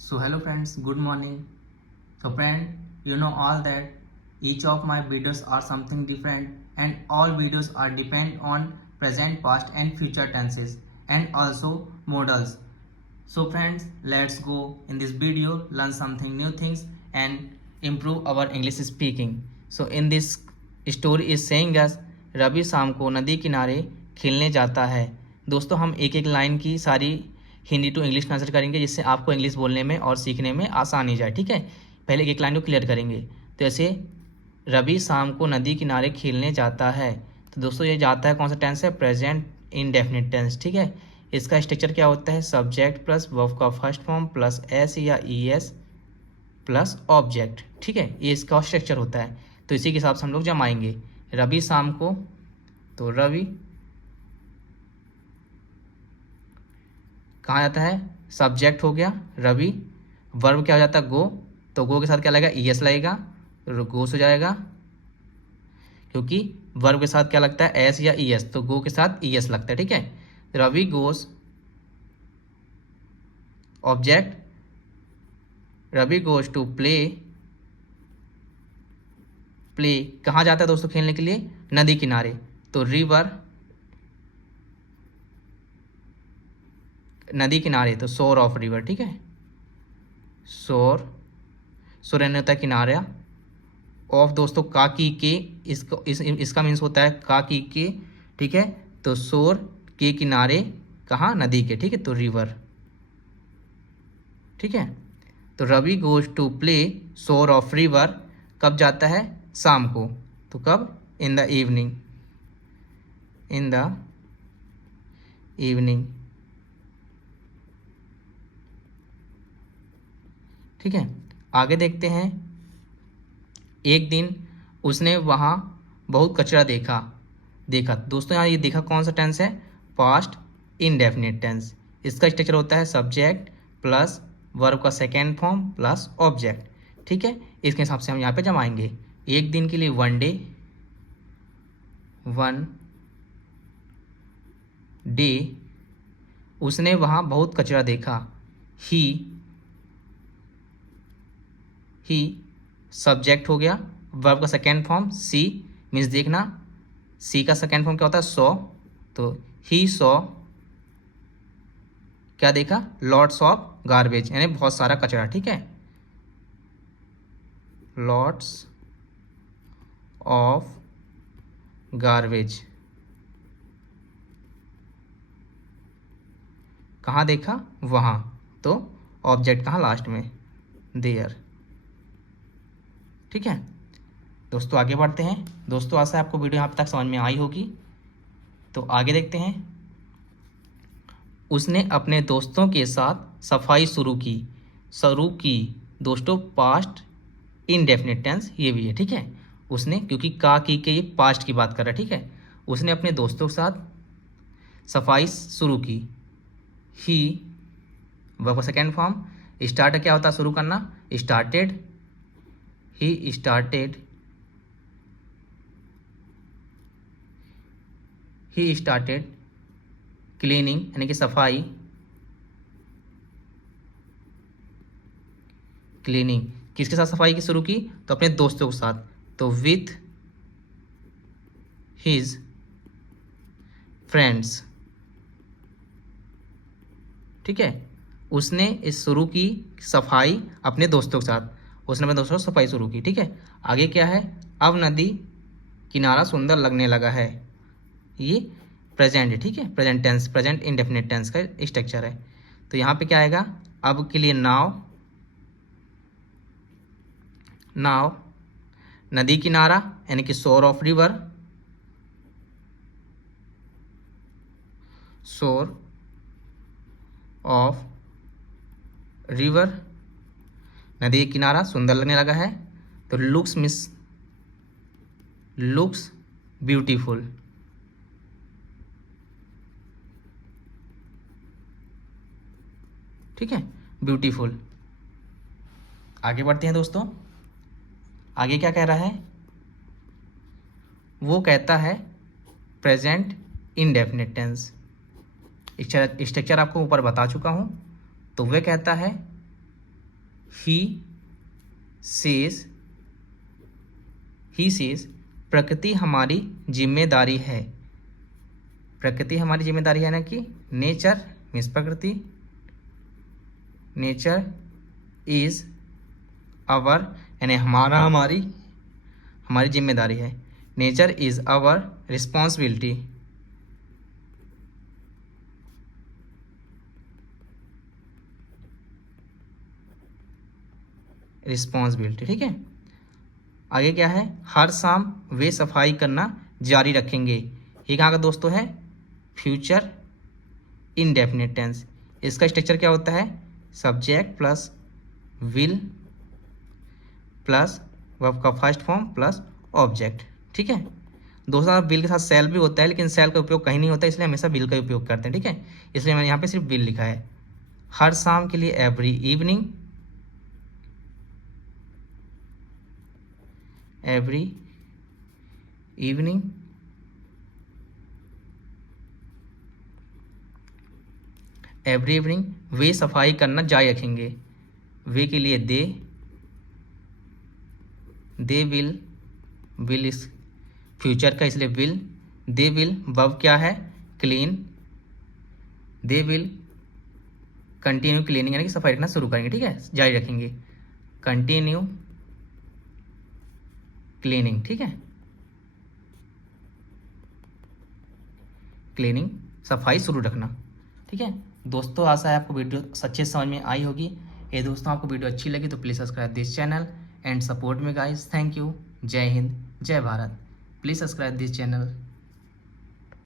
So hello friends, good morning. So friend, you know all that each of my videos are something different and all videos are depend on present, past and future tenses and also modals. So friends, let's go in this video learn something new things and improve our English speaking. So in this story is saying us Ravi शाम को नदी किनारे खेलने जाता है। दोस्तों हम एक एक लाइन की सारी हिंदी टू इंग्लिश ट्रांसलेट करेंगे जिससे आपको इंग्लिश बोलने में और सीखने में आसानी जाए। ठीक है, पहले एक लाइन को क्लियर करेंगे। तो ऐसे रवि शाम को नदी किनारे खेलने जाता है। तो दोस्तों ये जाता है कौन सा टेंस है? Present indefinite tense. ठीक है, इसका स्ट्रक्चर क्या होता है? सब्जेक्ट प्लस वर्ब का फर्स्ट फॉर्म प्लस एस या ई एस प्लस ऑब्जेक्ट। ठीक है, ये इसका स्ट्रक्चर होता है। तो इसी के हिसाब से हम लोग जमाएंगे। रवि शाम को, तो रवि कहाँ जाता है? सब्जेक्ट हो गया रवि, वर्ब क्या हो जाता है? गो, तो गो के साथ क्या लगेगा? ई एस लगेगा, गोस हो जाएगा, क्योंकि वर्ब के साथ क्या लगता है? एस या ई एस, तो गो के साथ ई एस लगता है। ठीक है, Ravi goes, object Ravi goes to play. Play कहाँ जाता है दोस्तों खेलने के लिए? नदी किनारे, तो रिवर, नदी किनारे तो शोर ऑफ रिवर। ठीक है, शोर, शोर होता है किनारा, ऑफ दोस्तों का की के, इसका मीन्स होता है का की के। ठीक है, तो शोर के किनारे, कहाँ? नदी के। ठीक है, तो रिवर। ठीक है, तो रवि गोज टू प्ले शोर ऑफ रिवर कब जाता है? शाम को। तो कब? In the evening, in the evening. ठीक है, आगे देखते हैं। एक दिन उसने वहाँ बहुत कचरा देखा। देखा दोस्तों, यहाँ ये देखा कौन सा टेंस है? Past indefinite tense. इसका स्ट्रक्चर होता है सब्जेक्ट प्लस वर्ब का सेकेंड फॉर्म प्लस ऑब्जेक्ट। ठीक है, इसके हिसाब से हम यहाँ पे जमाएंगे। एक दिन के लिए वन डे, वन डे उसने वहाँ बहुत कचरा देखा। ही सब्जेक्ट हो गया, वर्ब का सेकेंड फॉर्म सी, मीन्स देखना, सी का सेकेंड फॉर्म क्या होता है? सॉ, तो ही सॉ क्या देखा? लॉट्स ऑफ गार्बेज, यानी बहुत सारा कचरा। ठीक है, लॉट्स ऑफ गार्बेज कहाँ देखा? वहाँ, तो ऑब्जेक्ट कहाँ? लास्ट में, देयर। ठीक है दोस्तों, आगे बढ़ते हैं। दोस्तों आशा है आपको वीडियो यहाँ तक समझ में आई होगी। तो आगे देखते हैं। उसने अपने दोस्तों के साथ सफाई शुरू की दोस्तों, पास्ट इनडेफिनिट टेंस ये भी है। ठीक है, उसने, क्योंकि का की के ये पास्ट की बात कर रहा है। ठीक है, उसने अपने दोस्तों के साथ सफाई शुरू की। ही वर्ब का सेकेंड फॉर्म, स्टार्ट क्या होता है? शुरू करना, स्टार्टेड। ही स्टार्टेड क्लीनिंग, यानी कि सफाई, क्लीनिंग। किसके साथ सफाई की शुरू की? तो अपने दोस्तों के साथ, तो विथ हिज फ्रेंड्स। ठीक है, उसने इस शुरू की सफाई अपने दोस्तों के साथ, उसने अपने दोस्तों से सफाई शुरू की। ठीक है, आगे क्या है? अब नदी किनारा सुंदर लगने लगा है। ये प्रेजेंट है। ठीक है, present tense, present indefinite tense का स्ट्रक्चर है। तो यहाँ पे क्या आएगा? अब के लिए नाव, नाव नदी किनारा, यानी कि शोर ऑफ रिवर, शोर ऑफ रिवर, नदी किनारा सुंदर लगने लगा है। तो लुक्स ब्यूटीफुल। ठीक है, ब्यूटीफुल। आगे बढ़ते हैं दोस्तों। आगे क्या कह रहा है? वो कहता है प्रेजेंट इनडेफिनिट टेंस। स्ट्रक्चर आपको ऊपर बता चुका हूँ। तो वह कहता है ही सेज प्रकृति हमारी जिम्मेदारी है। प्रकृति हमारी जिम्मेदारी है ना कि नेचर मीन्स प्रकृति, नेचर इज आवर यानी हमारी जिम्मेदारी है। Nature is our responsibility. ठीक है। आगे क्या है, हर शाम वे सफाई करना जारी रखेंगे। ये कहाँ का दोस्तों है, फ्यूचर इंडेफिनिट टेंस। इसका स्ट्रक्चर क्या होता है, subject plus will plus verb का फर्स्ट फॉर्म प्लस ऑब्जेक्ट। ठीक है दोस्तों, विल के साथ सेल भी होता है, लेकिन सेल का उपयोग कहीं नहीं होता, इसलिए हमेशा विल का उपयोग करते हैं। ठीक है, इसलिए मैंने यहाँ पे सिर्फ विल लिखा है। हर शाम के लिए एवरी इवनिंग, एवरी इवनिंग वे सफाई करना जारी रखेंगे। वे के लिए दे विल इस फ्यूचर का, इसलिए विल। दे विल वर्ब क्या है, clean. They will continue cleaning यानी कि सफाई रखना शुरू करेंगे। ठीक है, जारी रखेंगे, कंटिन्यू क्लीनिंग। ठीक है, क्लीनिंग सफाई शुरू रखना। ठीक है दोस्तों, आशा है आपको वीडियो अच्छे समझ में आई होगी। ये दोस्तों आपको वीडियो अच्छी लगी तो please subscribe this channel and support में गाइस। Thank you. जय हिंद, जय Bharat. Please subscribe this channel.